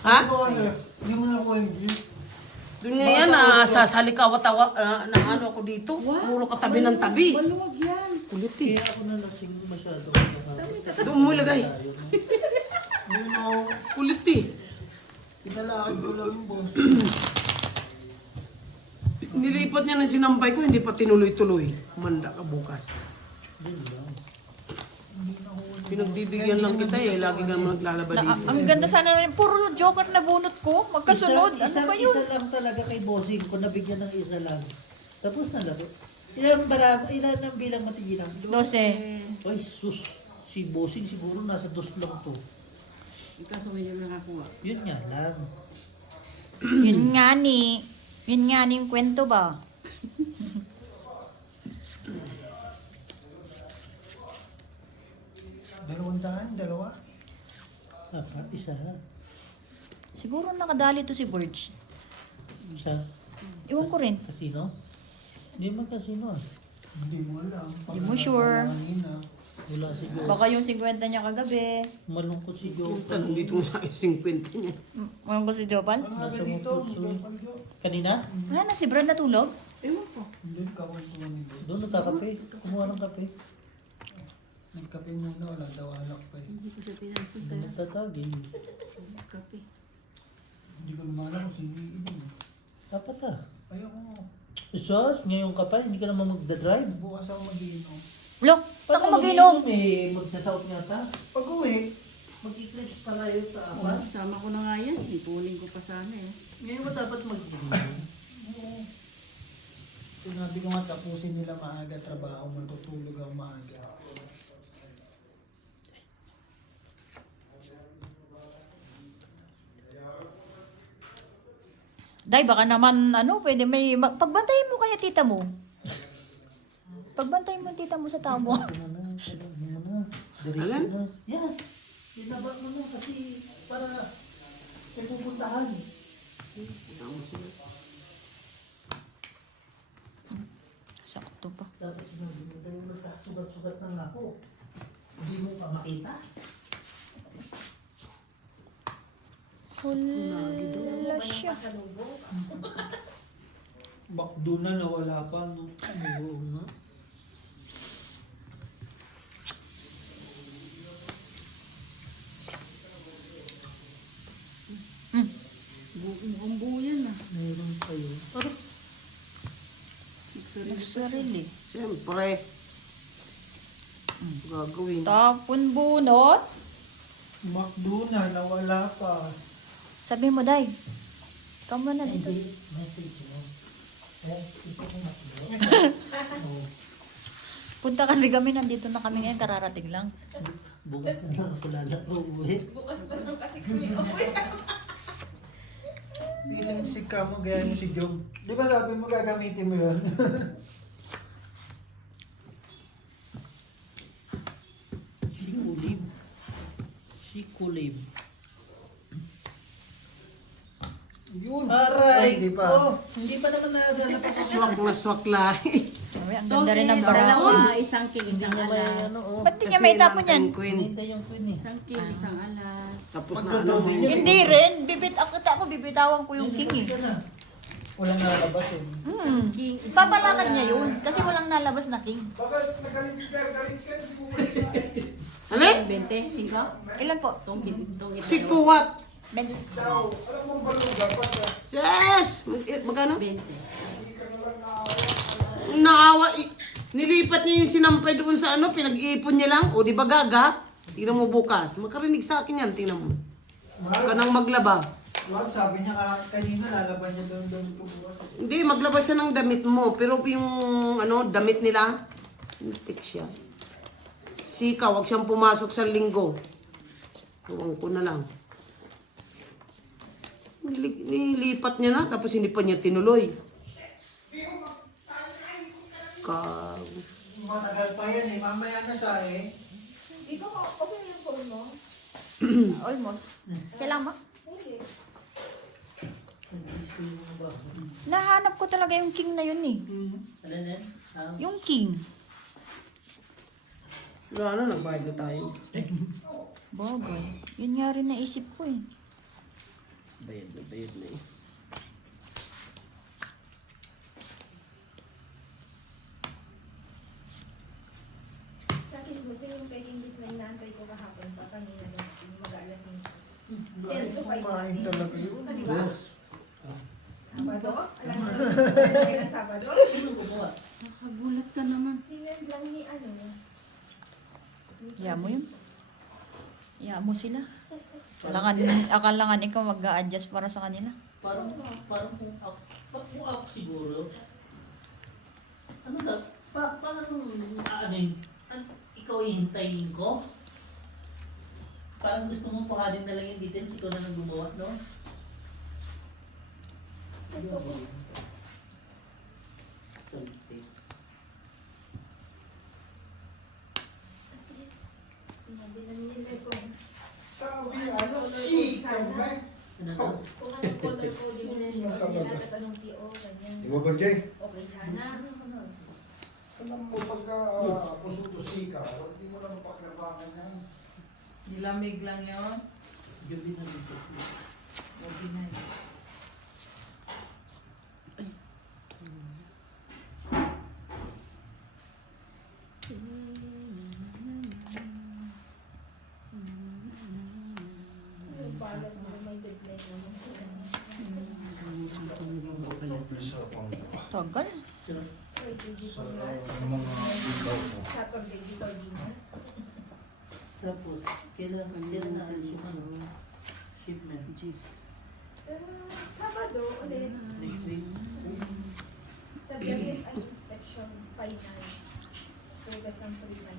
Ha? Hindi mo na ko yung gift. Doon nga yan, sa likawat-tawa, na ano ako dito. Puro katabi ng tabi. Maluwag yan. Kulit eh. Kaya ako na lasing masyado. Doon mo ilagay. Hindi na ako. Kulit eh. Pinalakad ko lang yung boss. Nilipat niya ng sinampay ko, hindi pa tinuloy-tuloy. Manda ka bukas. Pinagbibigyan lang kita eh, lagi ka naglalaba dito. Ang ganda sana rin. Puro joker na bunot ko. Magkasunod. Ano ba yun? Isa lang talaga kay bossing ko nabigyan ng isa lang. Tapos na laro. Ilan ang bilang matigilang? 12. Ay, sus. Si bossing siguro nasa 2 lang to. Kaso hindi mo nakakuha. Yun nga lang. Yun nga ni yung kwento ba? Dalawa? Isa. Siguro nakadali to si Burge. Isa. Iwan ko rin. Kasino? Hindi man kasino ah. Hindi mo alam. Hindi mo sure. Wala si Joe. Baka yung 50 niya kagabi. Malungkot si Joe. Tanong dito mo sa akin 50 niya. Ngayon ko si Jopan? Nasa puso. Kanina? Wala na si Brad natulog. Ewan ko. Doon nagkakape. Kumuha ng kape. Nagkape muna, wala daw alak pa eh. Hindi ko siya pinasok. Doon nagtatagin. Kape. Hindi ko naman alam kung sino yung inom. Dapat ah. Ayoko mo. Isos, ngayon ka pa, hindi ka naman magdadrive. Bukas ako mag-iinom. Lo, saan ka mag-inom? Eh, magsasaot nga ta. Pag uwi, Mag-eclipse pala yun sa Oh, apa. sama ko na nga yan. Ipunin ko pa sana eh. Ngayon mo dapat mag-inom. sinabi ko nga tapusin nila maaga trabaho, matutulog ako maaga. Day, baka naman, pwede may... Pagbantayin mo kaya tita mo. Pagbantayin mo tita mo sa tao mo. Diretso Alan? na. Yeah. Binaba mo na kasi para may pupuntahan. Sakto pa. Dapat sinabi mo tayo magkasugat-sugat na nga ako. Hindi mo pa makita. Wala siya. Bakdo na nawala pa, no? Oo nga. Mukhang buo yan ah. Meron kayo. Nagsarili. Siyempre. Gagawin. Tapon bunot. Bakdo na nawala pa. Sabi mo, Day. Kama na dito. Hindi. Message mo. Eh, ito ko makilo. Punta kasi kami, nandito na kami ngayon, kararating lang. Bukas na lang ako uuwi. Piling si Kamo, gaya mo si Jong. Di ba sabi mo gagamitin mo yun? Sikulib. Sikulib. Yun. Aray! Hindi pa. Oh, hindi pa naman nadala pa sa Swak na swak lahi. Sabi, ang ganda rin ng Dalawa, baraon. isang king, isang Hindi may alas. ano, oh. Ba't di niya may tapon yan? Queen. Hinintay yung queen eh. Isang king, isang alas. Tapos na Magdodraw ano mo din yun. yun. Hindi rin. Ako bibitawan ko yung king eh. Ka na. Walang nalabas eh. King, isang Papalakad niya yun. Kasi walang nalabas na king. Alin? 20, 5. Ilan po? Tong Si Puwat. 20. Yes! Magkano? 20. Naawa. Nilipat niya yung sinampay doon sa ano, pinag-iipon niya lang. O di ba gaga? Tingnan mo bukas. Makarinig sa akin yan, tingnan mo. Huwag ka nang maglaba. Wag, sabi niya kanina lalaban niya doon ko bukas. Hindi, maglaba siya ng damit mo. Pero yung ano, damit nila, hintik siya. Sika, wag siyang pumasok sa linggo. Huwag ko na lang. Nilipat niya na, tapos hindi pa niya tinuloy. Matagal pa yan eh, mamaya na siya eh. Almost. Kailangan ba? Nahanap ko talaga yung king na yun eh. Alin yan? Yung king. Wala na, nagbayad na tayo. Bagay. Yun nga rin naisip ko eh. Bayad na eh. Kasi gusto yung peking bis na inaantay ko kahapon pa kanina nung mag-aalas yung Kumain talaga yun. Sabado? Alam mo ng Sabado? Sino gumawa? Nakagulat ka naman. Sinend lang ni ano. Iya mo yun. Iya mo sila. Akalangan ikaw mag-a-adjust para sa kanila. Parang kung ako siguro, ano na, parang ano yun, ikaw hintayin ko? Parang gusto mo pahalin na lang yung details, ikaw na nang gumawa, no? Something. At least, sinabi na nila ko. Sabi, ano, si Kamay. Ano na? Kung anong color coordination nila at anong PO, ganyan. Di ba, Gorjay? Okay sana. Alam mo, pagka puso-tusi ka, hindi mo lang pakilabangan yan. Nilamig lang yun. Gabi na dito. Gabi na yun. Yung balas na may deadline naman sila. Tagal. Ay, hindi pa nga. Saturday before dinner. Tapos, kailan na alis yung ano, shipment? Sa Sabado ulit. Next week? Sa Biyernes ang inspection final. Pagkas ng pre-final.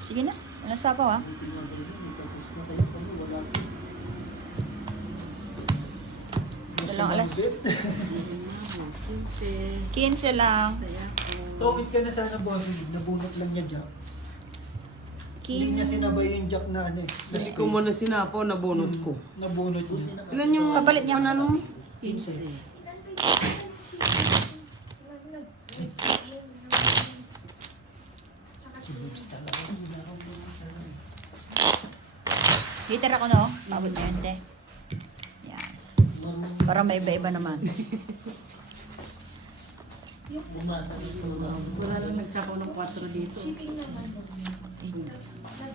Sige na. Walang sapaw ah. Tapos na tayo kami, wala. Walang alas. 15 lang. Tawid ka na sana, boss. Nabunot lang niya jack. Hindi niya sinabay yung jack na ano eh. Kasi ko muna sinapo, nabunot ko. Nabunot niya. Ilan yung Papalit niya. panalo mo? 15. Heater ako no. Pabot niyo yun, te. Yan. Para may iba-iba naman. Bumasa na ito. Wala lang nagsapaw ng 4 dito. Shipping naman.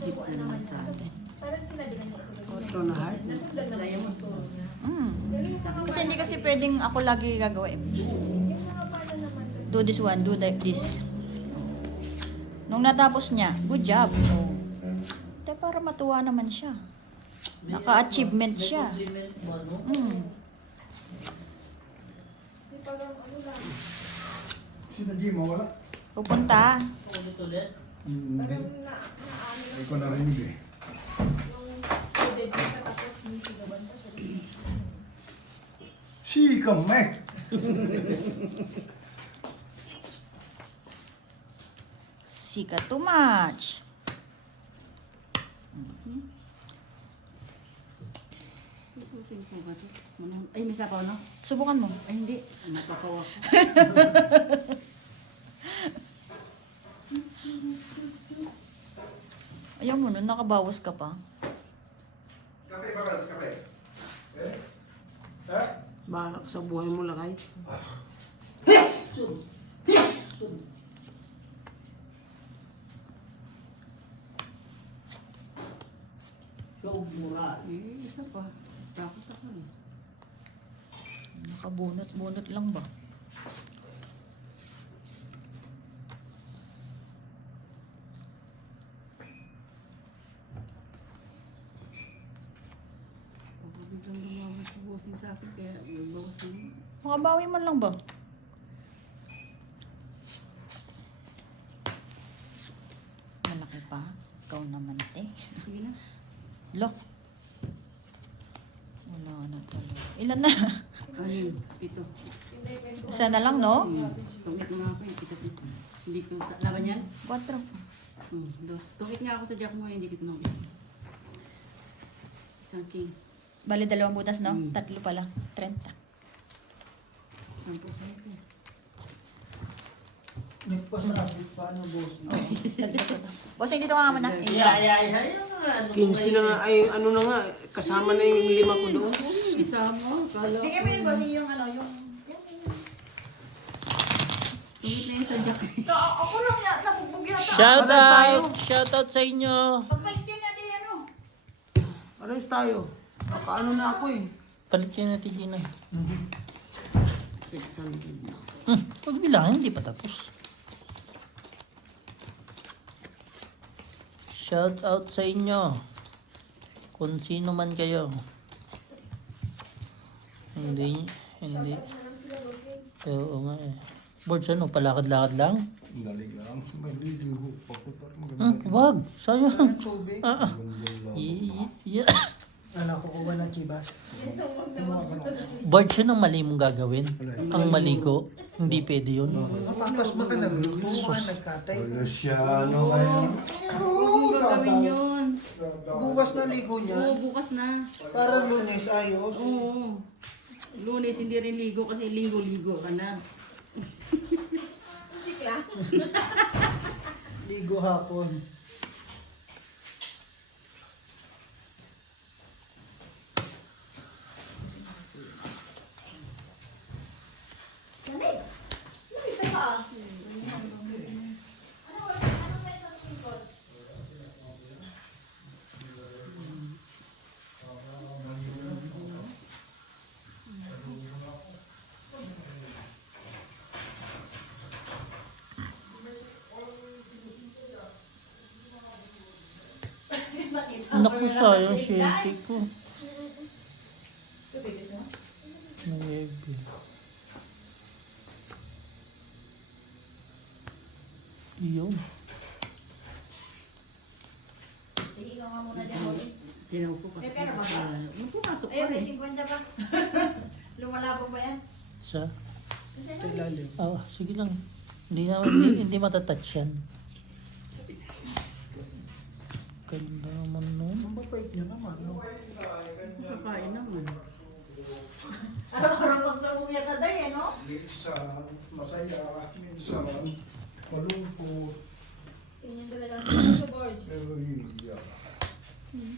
Gifts na naman sa atin. Parang sinabi na niya ito. Otro na hard. Nasundan naman yung turo niya. Pero yung mga Kasi hindi kasi pwedeng ako lagi gagawin. yung mga pala naman kasi Do this one, do like this. Nung natapos niya, good job. Oh. Te, para matuwa naman siya. Naka-achievement siya. May compliment mo, ano? di parang ano lang. Si Najima, wala? Pupunta. Ulit-ulit. Hindi. Parang naano Hindi ko narinig eh. yung coded siya tapos may sigawan pa siya. Si Kamay! Sika too much. Tutusin ko ba ito? Ay, may sapaw no? Subukan mo. Ay, hindi. Napapaw ako. Ayaw mo nun, nakabawas ka pa. Kape, bakal, kape. Eh? Balak sa buhay mo lakay. Sub. Sub. Sub mura. Eh, isa pa. Takot ako eh. Nakabunot-bunot lang ba? Baka biglang lumawas sa bossing sa akin, kaya nagbawas na yun. Makabawi man lang ba? Malaki pa. Ikaw naman, te. Sige na. Lo. Wala na tuloy. Ilan na? Ayun, ito. Isa na lang, no? Tungit na nga ako eh. Kita dito. Hindi ko sa... Laban yan? 4. Dos. Tungit nga ako sa jack mo eh. Hindi ko tinungit. Isang king. Bali, 2 butas, no? 3 pala. 30. 10 sa ito eh. Nagpasabit pa ano boss. Bossing, dito ka nga muna. Ano 15 na nga, ay ano na nga, kasama na yung 5 ko doon. Isa mo, kala ko. Bigyan mo yung bossing yung ano, yung... Tumit na yung sa jacket. Ako lang yan, nabugbog yun ata. Shout Pares tayo. out! Shout out sa inyo! Pagpalit kayo natin ano. Pares tayo. Nakaano na ako eh. Palit kayo natin, Gina. 600 na. Pagbilangin, hindi pa tapos. Shout out sa inyo. Kung sino man kayo. Hindi. Oo nga eh. Boards ano, palakad-lakad lang? Dali lang. Maliligo pa ko. Parang Wag, sayang. Tubig. Yeah. Anak ko kuha na chibas. Boards yun ang mali mong gagawin. Ang mali ko. Hindi pwede yun. Mapapasma ka na. Buka nagkatay. Wala siya, ano kayo? Huwag gagawin yun. Bukas na ligo niya. Oo, bukas na. Para Lunes ayos. Oo. Lunes hindi rin ligo kasi linggo-ligo ka na. Chikla. Ligo hapon. Naku, sayang syempre ko. Maybe. Yun. Sige ka nga muna dyan, bossing. Tinaw ko kasi. Pero ba? Magpapasok pa Ayun, may rin. 50 pa. Lumalabog ba yan? Sa? Ito ilalim. Sige lang. Hindi matatouch yan. Ganda naman nun. Ang babait niyo naman. No? Kakain naman. Araw-araw magsabong yata day, eh, no? Minsan, masaya. Minsan, malungkot. Tingnan talaga sa board. Pero hindi.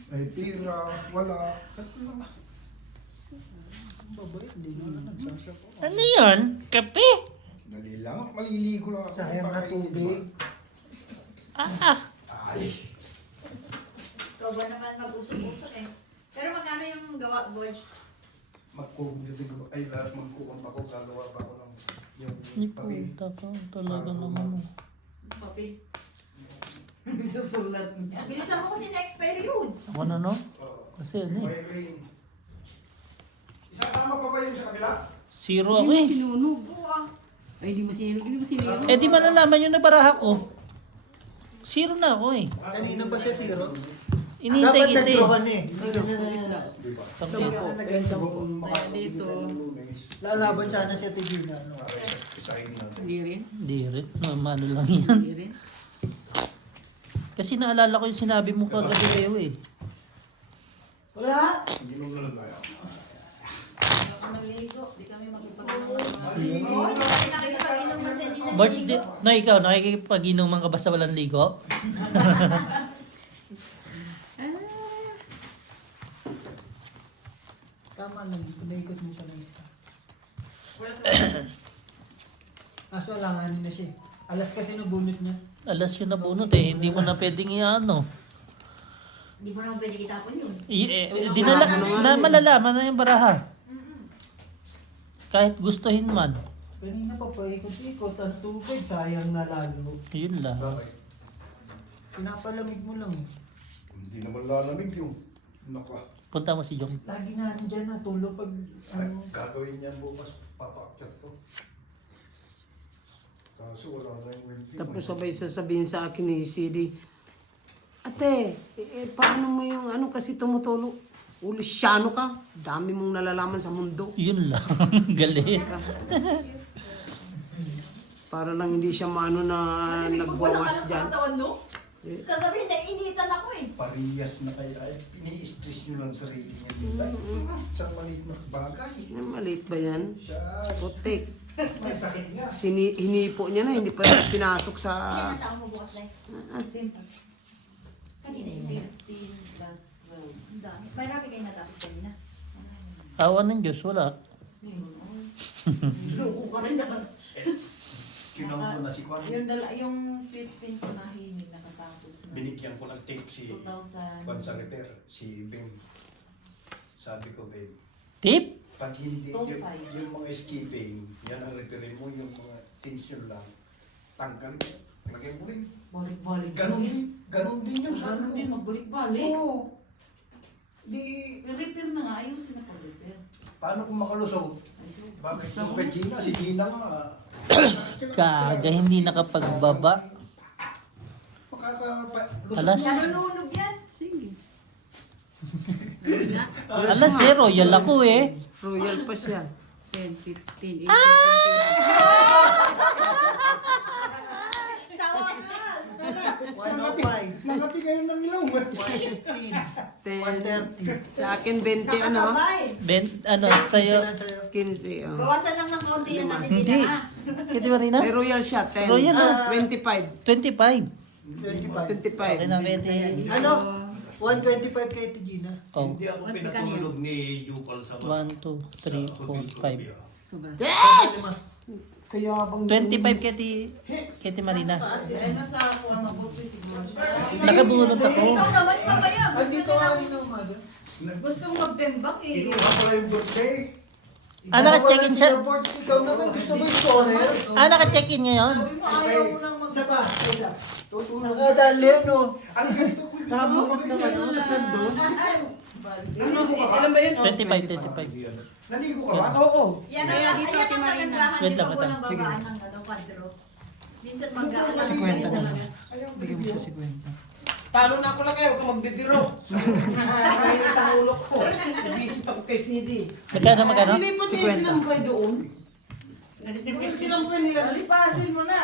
May tira, wala. Ang babait. Hindi naman nagsasako. Ano yun? Kape? Dali lang. Maliligo lang ako. Sayang na tubig. Ay. Ikaw ba naman mag-usok-usok eh? Pero magkano yung gawa, Borge? Ay, lahat magkukong pa ko. Gagawa pa ko ng yung Ay, papel. puta ka. Talaga naman. Papel. Susulat niya. Bilisan mo kasi na-expire yun. Ako na, no? Kasi ano eh. May ring. Isang tama pa ba yung sa kabila? Zero ako Hindi mo eh. sinunog. Oo ah. Ay, hindi mo sinunog. Hindi mo sinunog. Eh di malalaman yung nabaraha ko. Zero na ako eh. Kanina pa siya zero. Inintay Dapat kita eh. nag-drawan eh. May ganyan na. Tapos Kaya na nag-isang Dito. Lalaban sana siya Tigina. No? Isahin natin. Hindi rin. Hindi rin. Ano lang yan. Hindi rin. Kasi naalala ko yung sinabi mo kagabi kayo eh. Wala! Hindi mo nalang tayo. Ako naligo. Di kami makipag-inom. Oo, hindi nakikipag-inom kasi hindi na Barts, ikaw, nakikipag-inuman ka ba sa walang ligo? Tama lang. Pinaikot mo siya ng isa. Kaso alanganin na siya. Alas kasi nabunot niya. Alas yun nabunot eh. Hindi mo na pwedeng iano. Hindi mo naman pwede kitapon yun. Malalaman na yung baraha. Kahit gustuhin man. Kanina pa paikot-ikot ang tubig. Sayang na lalo. Yun lang. Bakit? Pinapalamig mo lang eh. Hindi naman lalamig yung naka. Punta mo si Jong. Lagi na dyan natulog pag Ay, ano. gagawin niyan bukas. Papakchat ko. Kaso wala na yung wifi. Tapos sabay sasabihin sa akin ni CD, Ate, paano mo yung ano kasi tumutulog? Ulisyano ka. Dami mong nalalaman sa mundo. Yun lang. Galing. Para lang hindi siya maano na nagwawas dyan. Kagabi na initan ako eh. Parehas na kaya ay ini-stress nyo lang sarili niya. Isang maliit na bagay. Maliit ba yan? Siya, Putik. May sakit nga. Hinipo niya na, hindi pa pinasok sa... Ilan ang taon mo bukas, Day? Simple. Kanina yun. 15 plus 12. Ang dami. Marami kayo natapos kanina. Awa ng Diyos, wala. Loko ka rin naman. Kinampo na si Kwan. Yung 15 ko na hinig nakatapos na. Binigyan ko ng tape si 2000. Kwan sa repair, si Bing. Sabi ko, babe, Tip? pag hindi, Top yung, five. yung mga skipping, yan ang repairin mo, yung mga tension lang, tanggal ka. Lagay mo rin. Balik-balik. Ganon din yun sa Ano din, magbalik-balik. Oo. Di, I-repair na nga, ayusin na pag-repair. paano kung makalusog? Bakit yung kay Gina? Si Gina nga. Kaga, hindi nakapagbaba. Makakalusog. Alas, Nanununog yan. Sige. alas zero, yal ako eh. Royal pa siya. 10, 15, 18, 21. Sa wakas. 105, Makati kayo ng ilaw. 115, 130. Sa akin, 20 ano? Nakasabay. Ano, sa'yo? Sa'yo. 15. Oh. Bawasan lang ng kaunti yan natin Hindi. nila. Kiti Marina? May royal siya, 10. Royal, ah. 25. 25. 25. 25. Okay na, Kiti. Ano? 125 kay Gina. Oh, Hindi ako What pinatulog ni Jukal sa 1, 2, 3, 4, 5. Sobra. Yes! Kaya bang... 25 Kiti Marina. Kasi ay nasa ako ang mabuti siguro siya. Nakabunot ako. Ikaw naman mamaya. Andito ka kanina umaga. Gustong magbembak eh. Kinuha ko lang yung birthday. Naka-check-in siya. Ikaw naman gusto mo yung scorer? Naka-check-in ngayon? Sabi mo ayaw mo nang Isa pa. Nakadali, no? Ano ganito? Nabukot na ano, nandun. Ano, ilan ba yun? Oh. 25. Naligo ka ba? Oo. Yan Kaya ang, dito, ayan Ate ang Marina. kagandahan Wait din lang, pag wait walang lang. babaan ng kwadro. Minsan mag-aalam. 50 na talaga. Bigyan mo siya 50. Talo na ako lang kayo, huwag ka magbibiro. Nakakainit ang ulo ko. Busy pa ko kay CD. Magkano? Nilipat niya yung sinampay doon. Yung sinampay nila. Alipasin mo na.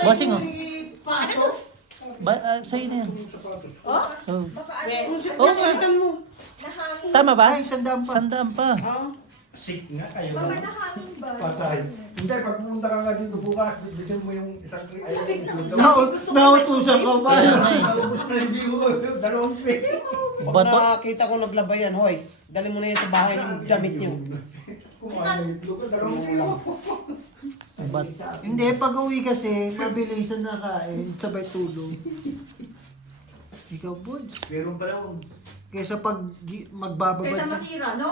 Bossing, oh. Pasok. Sa'yo na yan. Oh? Oh. Yan, balikan mo. Tama ba? Ay, sandaan pa. Sandaan pa. Ah. Sick nga kayo. Baka nahangin ba? Patay. Hindi, pag pumunta ka nga dito bukas, bigyan mo yung isang clip. Ay, Nautusan ka ba? Kaya nga eh. Naubos na yung view ko. Dalawang clip. Pag Bato. nakakita ko naglabayan, hoy, dali mo na yan sa bahay yung damit niyo. Kumain yung itlog ko, dalawang clip. Hindi, pag uwi kasi, mabilisan na kain, sabay tulog. Ikaw, Buds. Meron pa lang. Kaysa pag magbababad Kaysa ka. masira, no?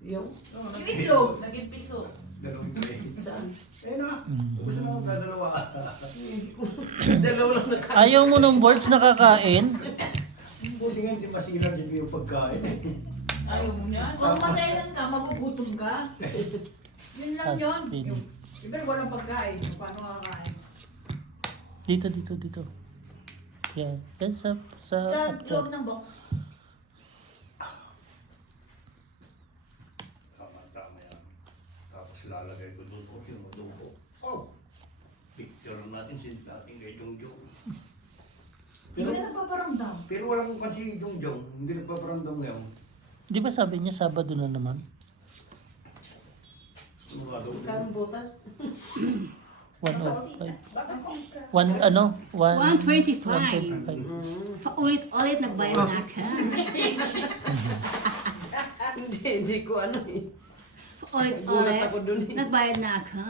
Yung, Yung itlog. Naging piso. Dalawang clip. saan? Eh na, gusto mo magdadalawa. Dalawa lang nagkakaroon. Ayaw mo ng boards nakakain? Buti nga hindi masira dyan yung pagkain. Ayaw mo niyan. Kung masailan ka, magugutom ka. Yun lang yun. Pili. Pero walang pagkain. Paano kakain? Dito. Yan. Yan sa Sa loob ng box. Tama yan. Tapos lalagay ko doon po yung madugo. Oh! Picture natin si dating kay Jongjong. Hindi na nagpaparamdam. Pero walang kasi Jongjong, hindi nagpaparamdam ngayon. Di ba sabi niya Sabado na naman? Sumurado. Karong butas. 105. Baka sika. 125. 125. Ulit nagbayad na ka. Hindi ko ano eh. Ulit, Gulat ako dun eh. nagbayad na ka.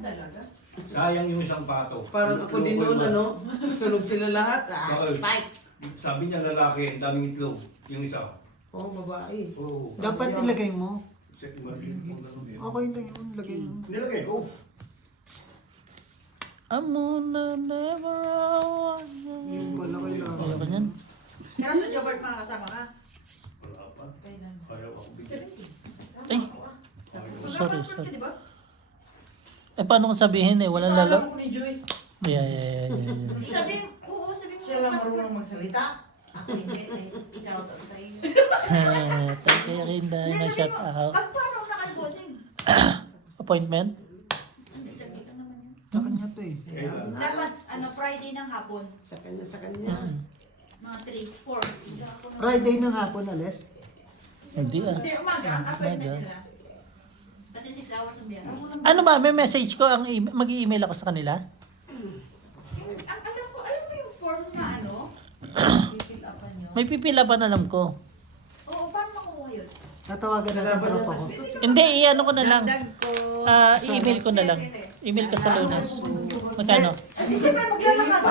Talaga. Sayang yung isang pato. Parang ako din noon, ano, sunog sila lahat. Ah, Bakit? fight! Sabi niya lalaki, ang daming itlog. Yung isa. Oo, babae. Oo. Dapat nilagay mo. Okay. Okay lang yun, lagay mo. Nilagay ko. I'm gonna never Yung pala kailangan. Ayaw ka niyan? Pero sa Jobert makakasama ka. Wala pa. Kailan? Ayaw ako bigyan. Ay, sorry. Mag-passport ka, di ba? Eh, paano kung sabihin eh? Walang Alam lalo? ko ni Joyce. Yeah. Sabi, oo, sabi mo. Siya lang marunong magsalita. Ako hindi. Shout out sa iyo. Thank you, Rinda. Hindi, Na sabi shout mo, out. pag paano nakalbosing? Appointment? Hindi, saglit lang naman yun. Sa kanya to eh. Kailan? Dapat, Friday ng hapon. Sa kanya. Mga 3, 4. Friday ng hapon, alas. Hindi ah. Hindi, umaga. Ang appointment Umaga. nila. Kasi Kasi 6 hours ang biyahe. Ano ba, may message ko, mag-i-email ako sa kanila? Alam mo yung form na ano? Fill upan nyo. May pipila pa na alam ko. Oo, paano makukuha yun? Tatawagan na ng tropa ko. Hindi, i-ano ko na lang. Dagdag ko. I-email ko na lang. Email ka sa Lunas. Magkano? Hindi, siyempre maglalakad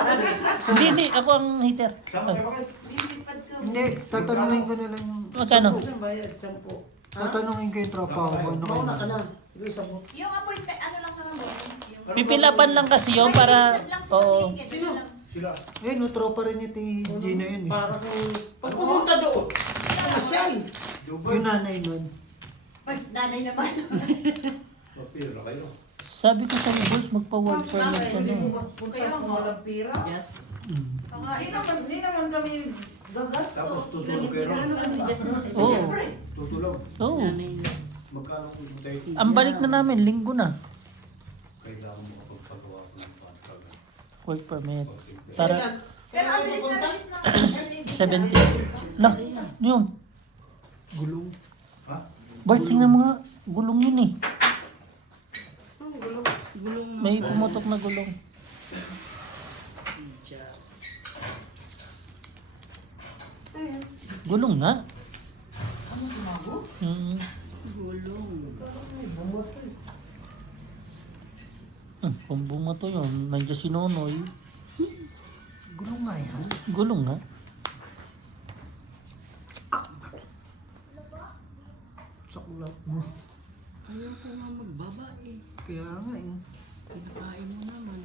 ka. Hindi, ako ang hater. Oh, Hindi, tatanungin ko na lang yung... magkano? Saan bayad? 10. Tatanungin ko yung tropa ko kung ano Mauna ka kayo. na. Yung isang mo. Yung appointment, ano lang naman mo? Pipilapan lang kasi yun para... Oo. Sila. Eh, no, tropa rin ito Gina yun eh. Para kung... Pag pumunta doon, masyal. Yung nanay nun. Nanay naman. Mapira na kayo. Sabi ko sa boss, magpa-work permit ka na. Kaya lang walang pira. Just. Hindi naman kami gagastos. Tapos tutulog kayo. Oo. Tutulog. Oo. Nanay na. Magkano kung tayo? Ang balik na namin, linggo na. Kailangan mo kapagpagawa ko ng pagkaga. Work permit. Para Pero ang bilis na 70. Lah, yun. Gulong. Ha? Bart, tingnan mga gulong yun eh. Gulong mo. May pumutok na gulong. Just. Gulong nga. Ano sumago? Mm. Gulong. Kung bumato yun, nandiyan si Nonoy. Gulong nga yan. Gulong nga. Saklap mo. Ayaw ko nga magbaba eh. Kaya nga eh. Pinakain mo naman.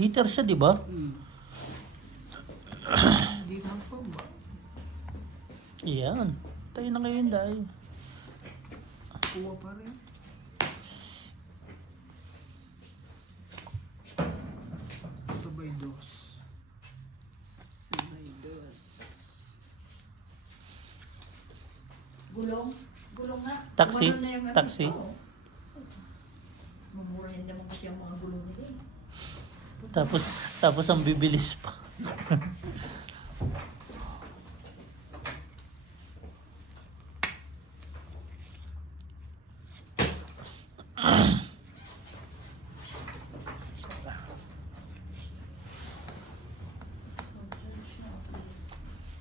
Heater siya, di ba? Hindi man pa ba? Iyan. Tayo na kayo dahil. Kuha pa rin. Sabay dos. Sabay dos. Gulong? Gulong nga. Taxi? Gumano na yung ano. Taxi? Oo. Mumurahin naman kasi ang mga gulong nila eh. Tapos ang bibilis pa.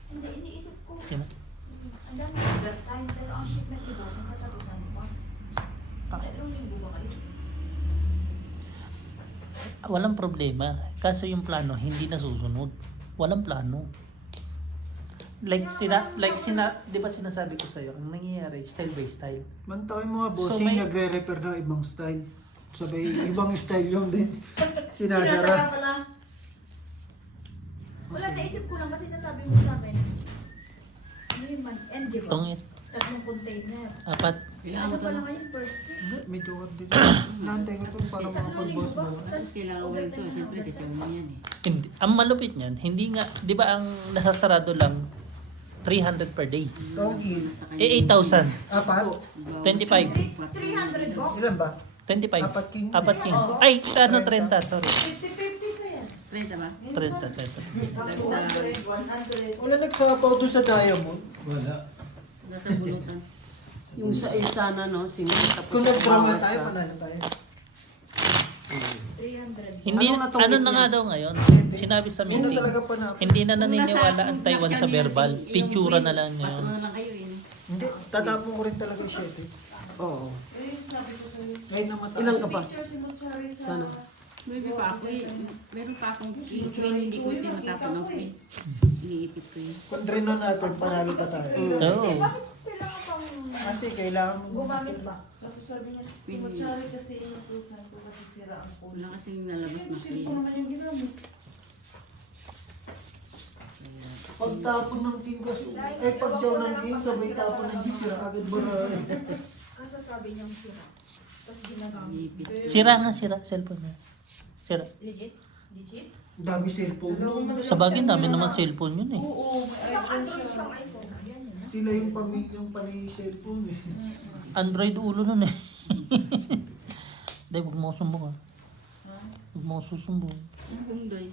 Hindi, iniisip ko. Yan. Ang dami ng overtime, pero ang shipment ni boss, ang katapusan mo. Ilang linggo ba kayo? Walang problema. Kaso yung plano, hindi nasusunod. Walang plano. Like di ba sinasabi ko sa'yo, ang nangyayari, style by style. Mantakay mga So, bossing may- nagre-repair ng ibang style. Sabay, ibang style yung din. Sinasara Sinasara. pala. Wala, naisip ko lang kasi nasabi mo sa akin. Ano yun man? End, di ba? Tungit. 3 container. 4. Ano pala ngayon? First week? Hindi, medyo hard din. Nantay ko to para makapag-boss mo. Tapos kailangan mo ito. Siyempre, titiyaw mo yan eh. Hindi, ang malupit niyan, hindi nga, di ba ang nasasarado lang 300 per day? Tongkil. Eh, 8,000. Apat? 25. 300 box? Ilan ba? 25. Apat king. Apat king. Ay, 30, sorry. 50-50 ka yan. 30 ba? 30. Dagdag. 100. Wala nagsapaw doon sa diamond. Wala. Nasa bulutan. Yung sa sana, no? Singin. Tapos Kung nagdrama bawas tayo, ka. panalo tayo. 300. Hindi, Ano natungkit ano na niya? nga daw ngayon, sinabi sa Yun meeting, talaga pa na. hindi na naniniwala ang Taiwan sa verbal. Pictura na lang Pato ngayon. na lang kayo eh. Hindi, tatapon ko rin talaga yung 7. Oo. Ngayon na mataas. Ilan ka pa? Sana. Maybe pa ako eh. Meron pa akong queen, hindi ko tinatapon ng queen. Iniipit ko yun. Kung dreno natin, panalo pa tayo. Oo. Bakit kailangan pang Kasi kailangan mo. gumamit ba? Tapos sabi niya, si Machari kasi inutusan ko kasi sira ang phone. Wala kasing lalabas na queen. Ko naman yung ginamit. Pagtapon ng king kasi, pag-jaw ng king, sabay tapon ng king, sira agad ba na? Kasi sabi niyang sira. Tapos ginagamit. Iniipit. Sira nga, cellphone niya. Sira. Legit? Legit? Dami cellphone mo. Sa bagay, dami naman cellphone yun eh. Oo, may Isang iPhone Android, siya. isang iPhone. Yan yun. Sila yung pamilyang panay cellphone eh. Android ulo nun eh. Dahil huwag mo ako sumbong ah. Huwag mo ako susumbong. Hyundai.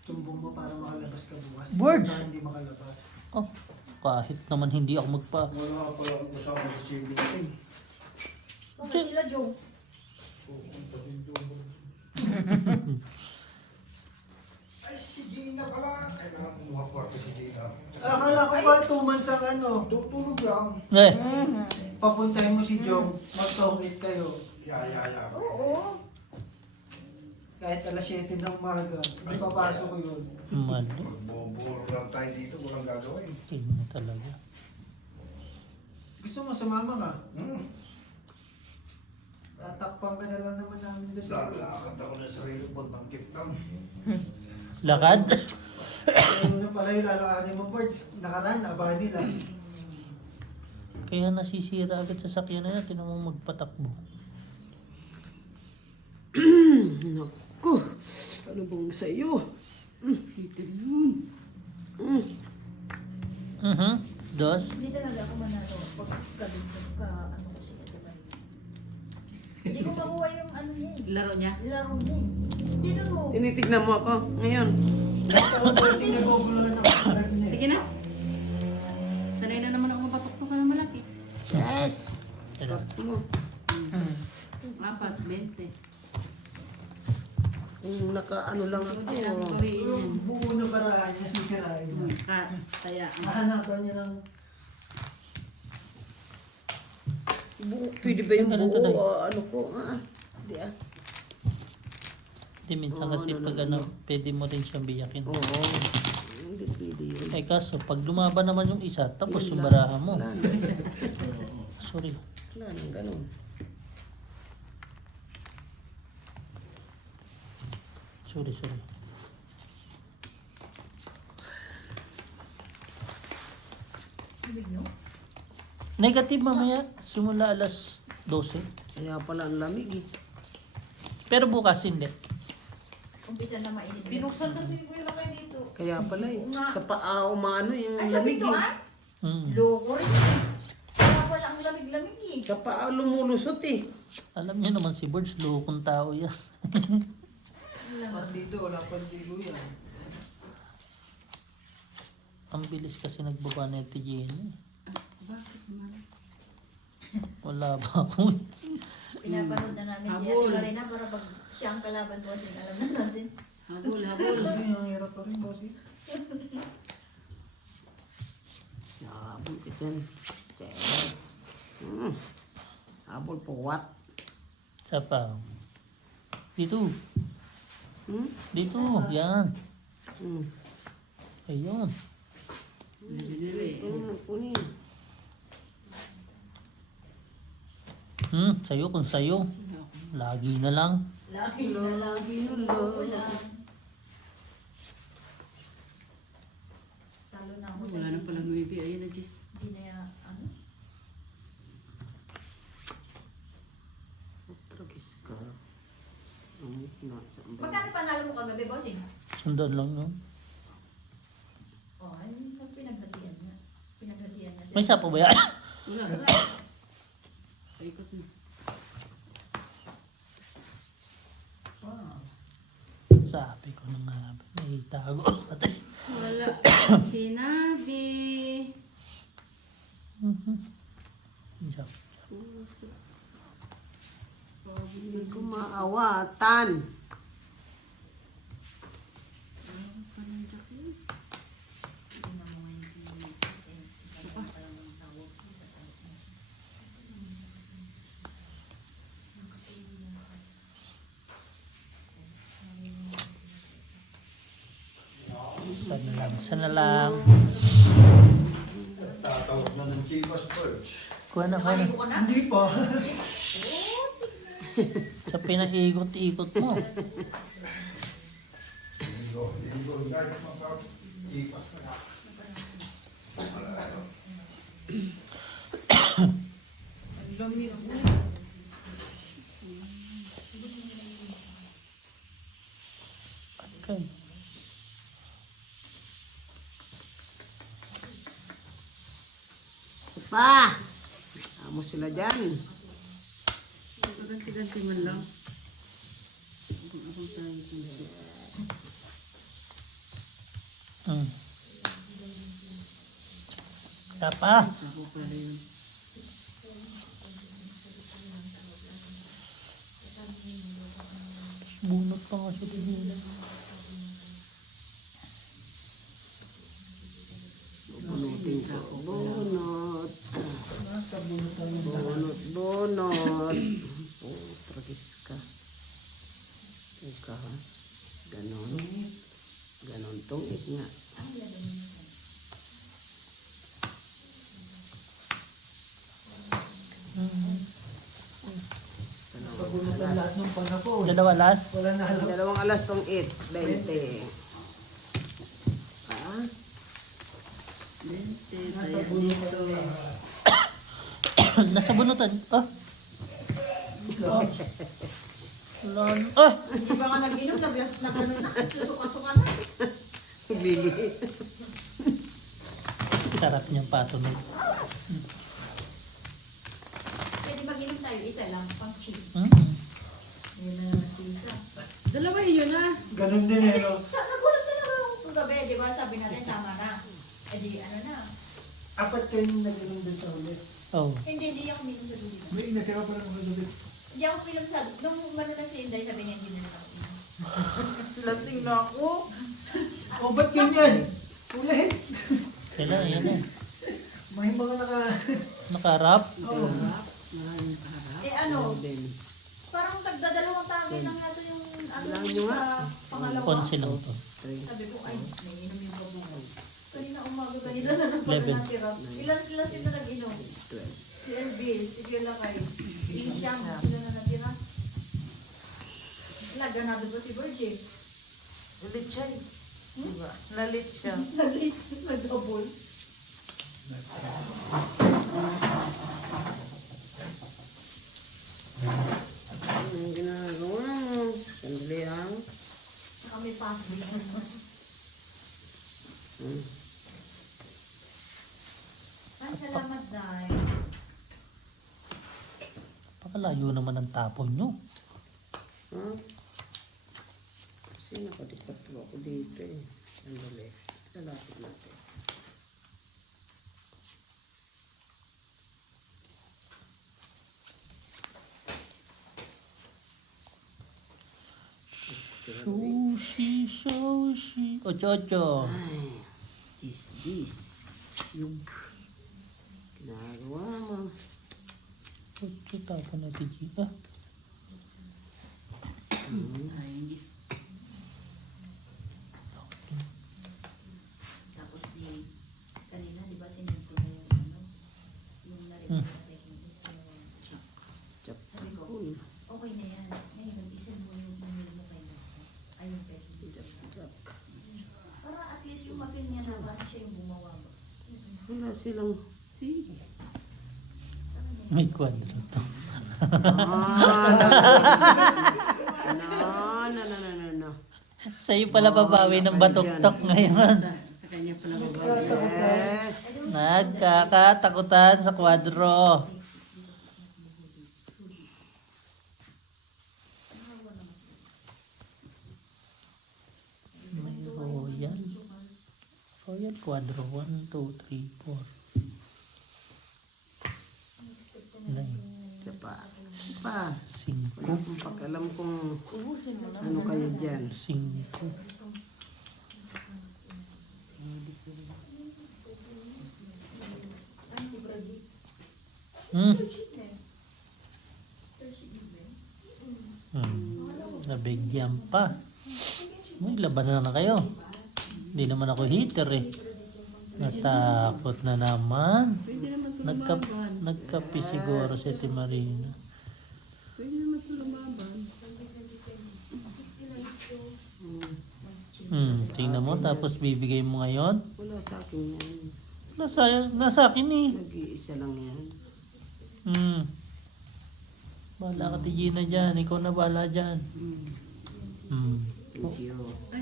Sumbong mo para makalabas ka bukas. Word. Para hindi makalabas. Oh, Kahit naman hindi ako magpa... Wala ka pala akong kasama sa sili natin. Bakit sila, Joe? Ay, si Gina pala. Kailangan kumuha kwarto si Gina. Akala ko ba 2 months ang ano? Tutulog lang. Eh, Papuntahin mo si Jong, magka-meet kayo. Ya. Oo. Kahit alas 7 ng umaga, hindi papasok ko yun. mali. Magbuburo lang tayo dito. Walang gagawin. Tingnan mo talaga. Gusto mo sumama ka? Hmm. Tatakpan ka na lang naman namin doon sa Lalakad ako ng sarili ko ng kitang. Lakad? Ayun na pala yung lalakarin mo, Birds. Nakaraan, abahan nila. Kaya nasisira agad sa sakyan na yan. Tinan mo magpatakbo. Naku, ano bang sa'yo? Dito yun. Dos? Hindi talaga ako manalo pag ano ko sila, diba? Hindi ko makuha yung ano niya eh. Laro niya. Laro niya eh. Dito mo. Tinitignan mo ako ngayon. Pero kasi naguguluhan ng partner niya. Sige na. Sanay na naman ako mapatok ka ng malaki. Yes! Kailan? Mo. 4, 20. Kung naka-ano lang ako. Pariin Pero yan. buo na paraan niya, sisirain niya. Kaya, Mahanapan niya ng... Pwede ba yung Ganun buo? talaga. Ano ko? Hindi ah. Hindi, minsan Oo, kasi ano, pag ano. pwede mo rin siyang biyakin. Oo. Hindi pwede yun. Eh kaso, pag lumaban naman yung isa, tapos Yun yung lang. baraha mo. Wala na. Sorry. Wala nang ganun. Sorry. Negative mamaya, simula alas 12. Kaya pala ang lamig eh. Pero bukas hindi. Umpisa na mainit. Binuksan kasi yung lakay dito. Kaya pala eh. Sa paa umano yung Ay, sabi lamig ko eh. ha? Mm. Loko rin eh. Kaya wala ang lamig-lamig eh. Sa paa lumulusot eh. Alam niya naman si Birds, lukong tao yan. Dito, wala pang tilo yan. Ang bilis kasi nagbaba na ito Jenny. bakit naman? Wala ba ako? Pinapanood na namin si Ate Habol. Marina para pag siya ang kalaban ko, alam na natin. Habol. Kasi ang hirap pa rin, boss. Habol ka dyan. Habol po what? Sa pa. Dito. Hmm? Dito. Yan. Hmm. Ayun. Dili. Kunin. Sa'yo kung sa'yo. Lagi na lang. Lagi na lang. Wala. Talo na ako sa Wala na pala maybe. Ayun na, Jis. Hindi na yan, ano? Tragis ka. Nasa Magkano panalo mo kagabi, bossing? Sundan lang yun. Oh, ayun yung pinaghatian niya. Pinaghatian niya. May sapo ba yan? Wala. Paikot na. Sabi ko na nga. May tago. Wala. Sinabi. Joke. Hindi ko maawatan. Sana lang. Tatawag na ng Chivas Birds. Kuha na. Nakaligo ka na? Hindi pa. Sa pinaiikot-ikot mo. Linggo, kahit mag-Chivas na. Okay. Isa pa. Amo sila dyan. Ganti-ganti man lang. Abang tayo dito. Isa pa. Ako pala yun. Bunot pa nga siya tinila. Bunutin ko. Bunot. Nasa bunot tayo ng Bunot, bunot. Oh, tragis ka. Teka ha. Ganon. Ganon tong it nga. Sa bunutan lahat ng panahon. Dalawa last. Wala na alam. Dalawang alas tong it. 20. Ah? Nasa bunutan lang. Nasa bunutan. Ah. Wala. Ah! Hindi ba nga nag-inom, nagsusuka-suka na. Lili. Sarap niyang patunay. Pwede mag-inom tayo, isa lang, pang cheap. Yun na naman sisa. Dalawa yun ah. Ganun din eh, no? Nagulat ka naman kung gabi, di ba? Sabi natin, tama na. Eh di, ano na. Apat kayong nag-inom din sa ulit. Oh. Hindi ako minum sa dulo. May nakira pa lang ako sa ulit. Hindi ako film sa nung umano na si Inday, sabi niya, hindi na ako inom. Lasing na ako. O, ba't ganyan? Ulit. Kailan yan eh. May mga Nakarap. Maraming para. Eh ano, Then, parang tagdadalawang tangi lang nato yung ano Lang nyo nga. sa pangalawa. Konsi lang to. 3. Sabi ko, ay, naiinom yung babuko. Kanina umaga, kanina na lang pala Eleven. natira. Ilan sila nag-inom? 12. Si Elvis, si Kuya Lakay, si Siyang, sila na natira. Laganado ba si Virgin? Ulit siya eh. Diba? Nalit siya. Nalit, nag-double. Anong ginagawa mo? Sandali lang. Saka may password. Hmm. Ay, salamat, Day. Pakalayo naman ang tapon nyo. Ha? Kasi nakadipatlo ako dito eh. Sandali. Lalapit natin. Sushi, sushi. Ocho-ocho. Ay, jis. Yug. Ginagawa mo. Ocho tapon natin dito. Ah. Ay, hindi. Tapos di, kanina, di ba, sinend ko na yung ano, yung narinig sa technique. Chap. Sabi ko, Uy. okay na yan. Ngayon, isend mo yung email mo kay Doctor. Ayun, technique. Chap. Para at least yung mapil niya na parang siya yung gumawa ba. Wala silang... Sige. Sa kanya. May kwadro to. No. Sa'yo pala babawi ng batok-tok ngayon. Sa kanya pala babawi. Yes. Nagkakatakutan sa kwadro. May royal. Royal kwadro. 1, 2, 3, 4. Ilan? Isa pa. Isa pa. 5. Wala akong pakialam kung ano kayo dyan. 5. Nabigyan pa. May laban na kayo. Hindi naman ako heater eh. Natakot na naman. Pwede naman ito Nagka, lumaban. nagkapi siguro si Ate Marina. Pwede naman ito lumaban. Tingnan mo tapos bibigay mo ngayon. Wala sa akin yan. Nasa akin eh. Nag-iisa lang yan. Bahala ka Tigina dyan. Ikaw na bahala dyan. Thank you.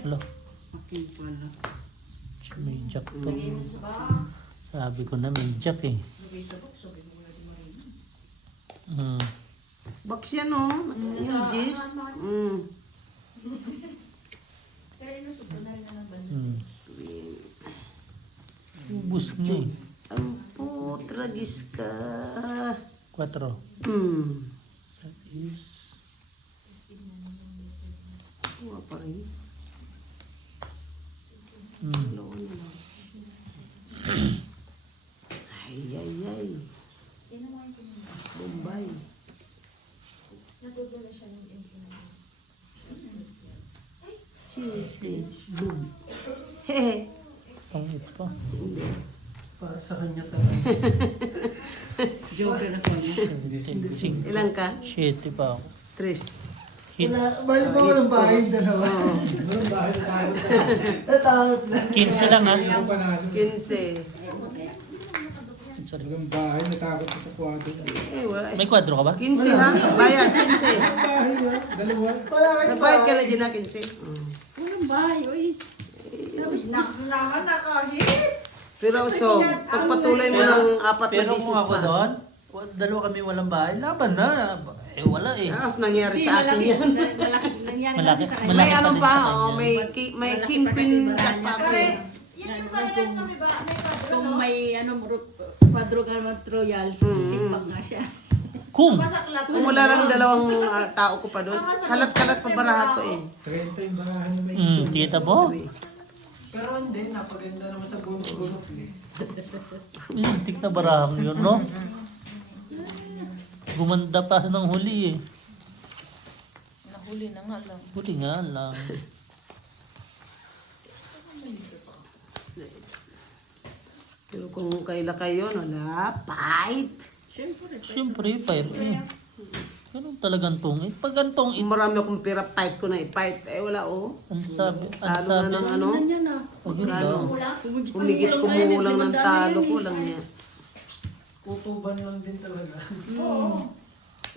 Alo, Akin pala. may jack to. Sabi ko na may jack eh. Box yan oh. Yung gis. Pero yung subo na rin na ng banda. Ubus nga eh. Ang Agis ka. 4. Hmm. That is... Wala pa rin. Dalawa na lang. Ay. Bombay. Natutula siya ng insulin. Siyete. Boom. Hehe. Ang ito. Hindi. Para sa kanya talaga. Joker ako niya. Ilan ka? 7 pa ako. Tres. Hits. Bali pa ko ng bahay dalawa. Natakot na. 15 lang ha. 15. Sorry. Walang bahay, natakot sa kwadro. Wala. May kwadro ka ba? 15 ha? Bayad, 15. Bahay na, dalawa. Wala kayo Nabayad ka na dyan na 15. Walang bahay, oy. Pero so, pagpatuloy mo ng 4 na Pero bisis kung ako pa. doon, dalawa kami walang bahay, laban na. Eh wala eh. Mas nangyari sa akin yan. Nangyari Malaki- kasi sa kanya. May Malaki ano pa din pa, sa kanya. oh, may Malaki kingpin pa kasi jack pa bahay ako niya. eh. Yan yung parehas na may quadro, Kung no? may ano, quadro ka naman royal, impact nga siya. Kung! Masaklap. Kung wala lang dalawang tao ko pa doon, kalat-kalat pa barahat to eh. 30 yung bahay na may Kita mo? Pero hindi, napaganda naman sa bunok-bunok eh. Lintik na barang yun, no? Gumanda pa ng huli eh. Nahuli na nga lang. Huli nga lang. Pero kung kaila kayo, wala, fight. Siyempre, fire eh. Ganun talagang tungit. Pag gantong Marami akong pera, fight ko na fight. Eh wala oh. ang sabi, Talo na ng ano. Yan na. Magkano? Wala. Humigit kumulang ng talo ko lang niya. Kutuban lang din talaga.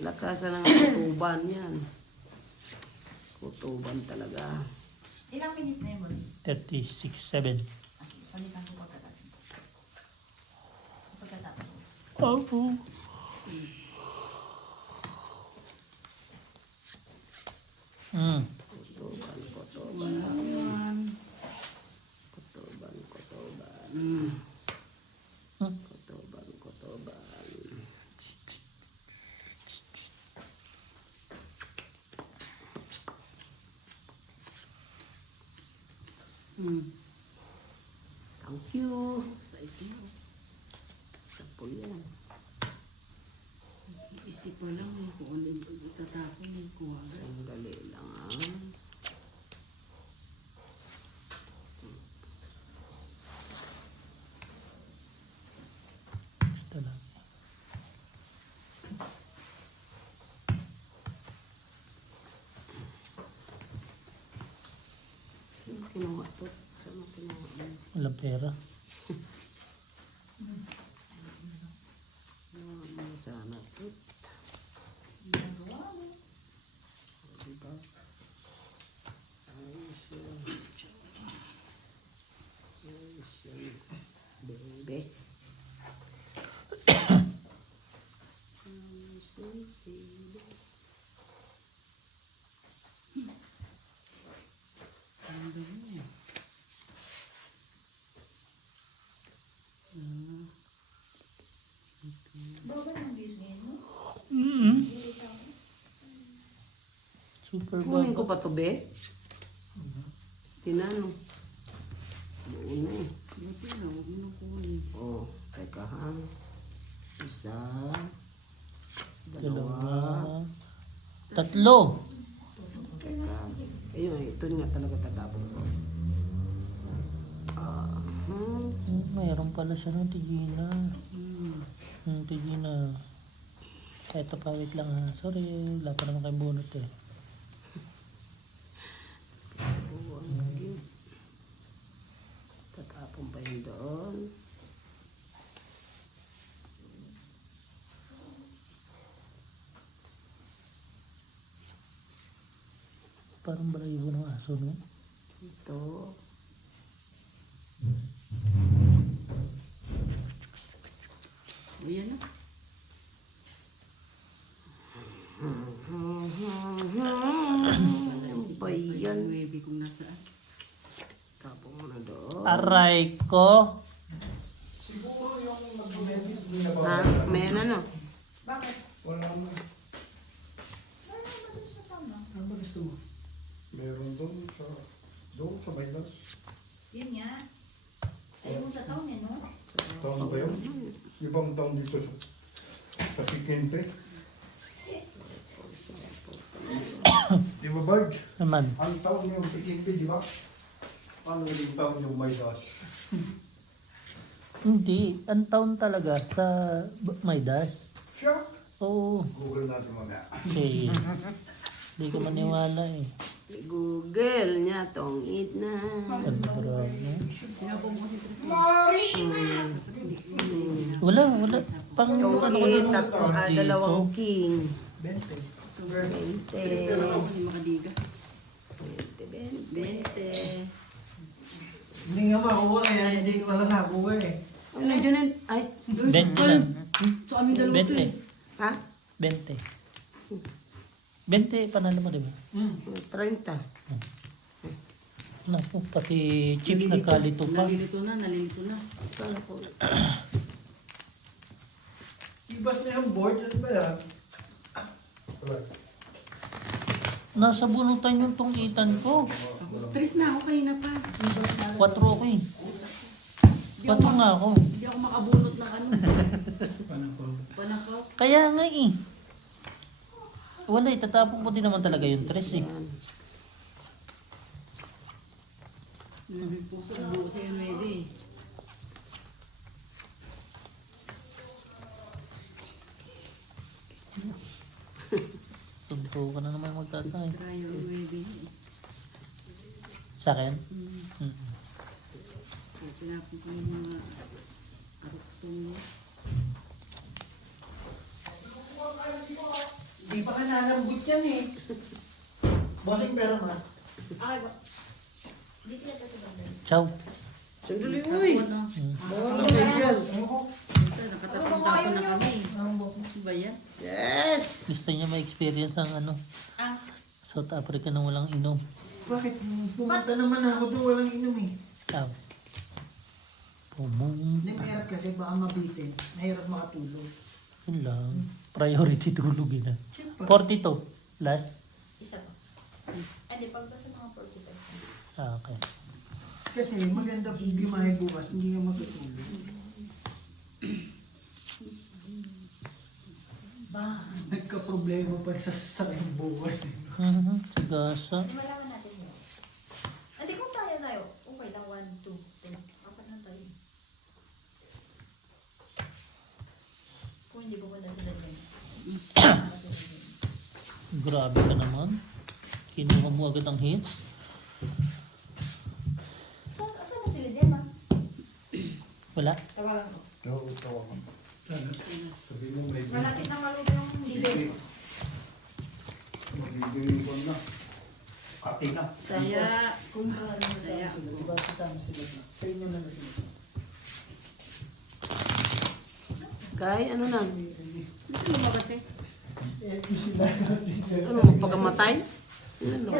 Lakasan ng kutuban yan. Kutuban talaga. Ilang minutes na yun? 36, 7. Palitan ko pagkatasin. Pagkatapos. Opo. Kutuban. Thank you. Size mo. Sapo yan. Isip mo lang kung ano yung itatapon yung kuha. Sandali lang ah. Ito lang. Sino kinuha to? Saan mo kinuha mo? Walang pera. Kinuha mo sana to. Diba? Ayos yan. Ayos yan. Bebe. Ayos yan, bebe. Baba ng views ngayon mo? Super Kunin ko bago. pa to, be? Tinano. Buo na eh. Buti na, huwag mo nang kunin. Oh, teka ha. Isa. Dalawa. Dalawa. Tatlo. Teka. Ayun, ito nga talaga tatapon ko. Mayroon pala siya ng tigina. Tigina. Ito pa, wait lang ha. Sorry, wala pa naman kayo bunot eh. Buwang lagi. Tatapon pa yun doon. Parang balayibo ng aso, no? Ito. O yan na. Ano ba yan? Maybe kung nasaan. Tapon mo na doon. Aray ko. Siguro yung mag-medit Ha? May ano? Bakit? Wala mo. Wala naman dun sa tama. Ano ba gusto mo? Meron doon sa Baylas. Yun nga. Ayaw mo sa taon eh, no? Taon ba yun? Ibang taon dito sa Piquente. Di ba, Barge? Naman. Ang taon yung Piquente, di ba? Ano yung taon yung Baylas? Hindi. Ang taon talaga sa Maydas. Siya? Oo. Google natin mamaya. Okay. Hindi ka maniwala eh. Google niya tong it na. Ano? Sinabong ko si Tris. Wala. Pang Tong ano ko it, na dalawang king. 20. 20. Hindi makadiga. 20. 20. Hindi nga makuha kaya hindi ko lang nakuha eh. Ano dyan yan? Ay, 20 lang. So, aming dalawa to eh. 20. ha? 20. 20 panalo mo, di ba? 30. Naku, pati chips nagkalito pa. Nalilito na. Kala ko. Ibas na yung board, ano ba yan? Wala. Nasa bunutan yung tungitan ko. Tris na ako kayo na pa. 4 ako eh. 4 nga ako. Hindi ako makabunot ng ano. Panakaw. Kaya nga eh. Wala, itatapon ko din naman talaga yung 3 eh. Puso ang buo sa'yo, Nueve. Tundro ka na naman magtatay. Tayo, Nueve. Sa akin? Hmm. Pinapon ko yung mga aruktong mo. Di pa ka nalambot yan eh. Bossing pera ma. Ay, hindi kita kasi bagay. Ciao. Sandali, uy. Ano? Ano kayo dyan? Nakatapon-tapon na kami. Ano ba yan? Yes! Gusto niya ma-experience ang ano, Ah, South Africa na walang inom. Bakit? Pumunta naman ako doon, walang inom eh. Ciao. Pumong. Hindi, mahirap kasi baka mabitin. Mahirap makatulog. Yun lang. Priority tulogin na. 42. Last. isa pa. Hindi, pagbasa mga 45. Ah, okay. Kasi maganda kung bimahe bukas, hindi ka matutulog. Nagka-problema pa sa sasakyan bukas eh. Sagasa. Hindi malaman natin yun. Hindi, kung tayo. Okay lang, 1, 2, 3. Apat na tayo. Kung hindi pupunta sila dyan. Grabe ka naman. Kinuha mo agad ang hits. Saan na sila dyan, ma? Wala. Tawagan ko. Oo, tawagan. Sabi mo may Malapit na maluto yung hindi. magiging ko na. Ating na. Kaya, Kung saan na sila, diba kasama sila na? Sa inyo na sila. Kay, ano na? hindi mo kasi. Eh, yung sila Ano, magpagamatay? Ano?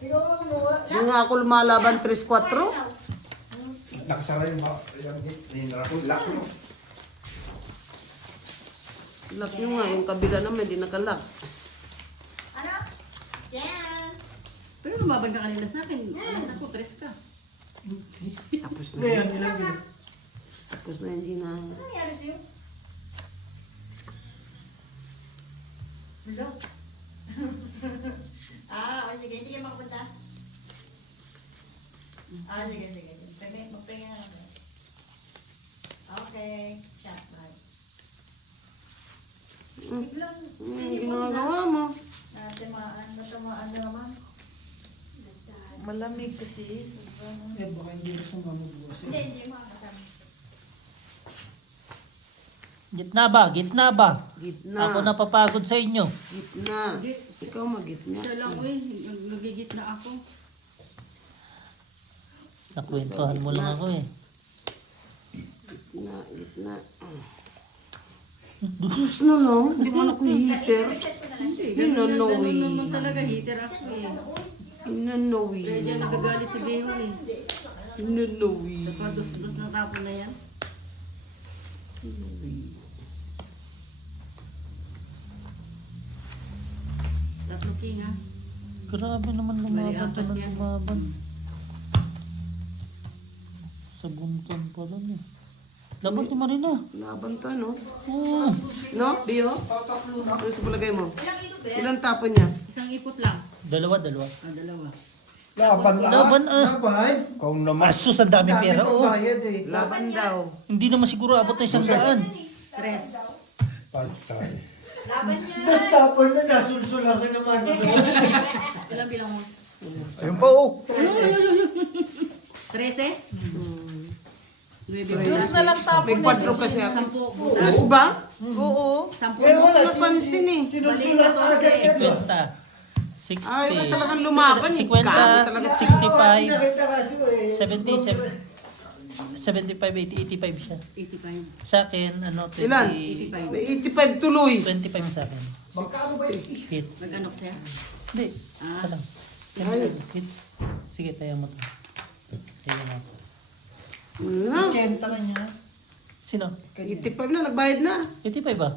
ikaw ang kumuha. Yung nga ako lumalaban 3-4? Nakasara yung gate. Ninara ko. Lock mo. Lock nyo nga, yung kabila naman, di nakalak. Ano? Yan! Pero lumaban ka kanina sa akin. Alas ako, 3 ka. Tapos na Ngayon, yun. ilang gila. Tapos na yun, di na. Ano nangyari sa'yo? Hello? O sige, hindi ka makapunta. Sige. Magpahinga na lang. Okay. Chat, bye. Biglang, Yung ginagawa mo. natamaan na naman. Malamig kasi. Sobrang... Eh, baka hindi na sumama bukas eh. Hindi makakasama. Gitna ba? Gitna ba? Gitna. Ako napapagod sa inyo. Gitna. Ikaw magitna. Siya lang, uy. Nagigit na ako. Nakwentuhan mo lang ako eh. Gitna. Gusto na lang. Hindi mo na ko heater. Hindi, Ganun ganun naman talaga. Heater ako eh. Inanowi. Kaya dyan nagagalit si Beho eh. Inanowi. Dapat dos na tapon na yan. King ha. Grabe naman lumaban Bali, to apat ng yan. lumaban. Sa bunton pa lang eh. Dapat ni Marina. Laban to, no? Oo. No, Bio? Ano sa palagay mo? Ilang tapon niya? Isang ipot lang. Dalawa. Dalawa. Laban Laban Sabay. Kung naman. Asus, ang dami pera oh. Bayad eh. Laban daw. Hindi naman siguro abot na 100. Tres. Patay. Tapos tapon na nasulsulan ka naman. Ilang bilang mo? Ayun pa oh. 13? Diyos na lang May tapon kwadro kasi ako. Sampu. Plus ba? Oo. Sampu. Eh wala. Napansin eh. Sinulsulan ka agad yan. 50. 60. Ay, iba talagang lumaban eh. 50, Kamo talaga. 65, Nakita kasi eh. 70, 75, 80, 85 siya. 85. Sa akin, ano, 20, Ilan? 85. May 85 tuloy. 25 sa akin. Hit. Nag-anok siya? Hindi. Ah. Ito lang. Hit. Sige, tayo mo to. Tayo mo to. Na, 80 ka niya. Sino? 85 na, nagbayad na. 85 ba?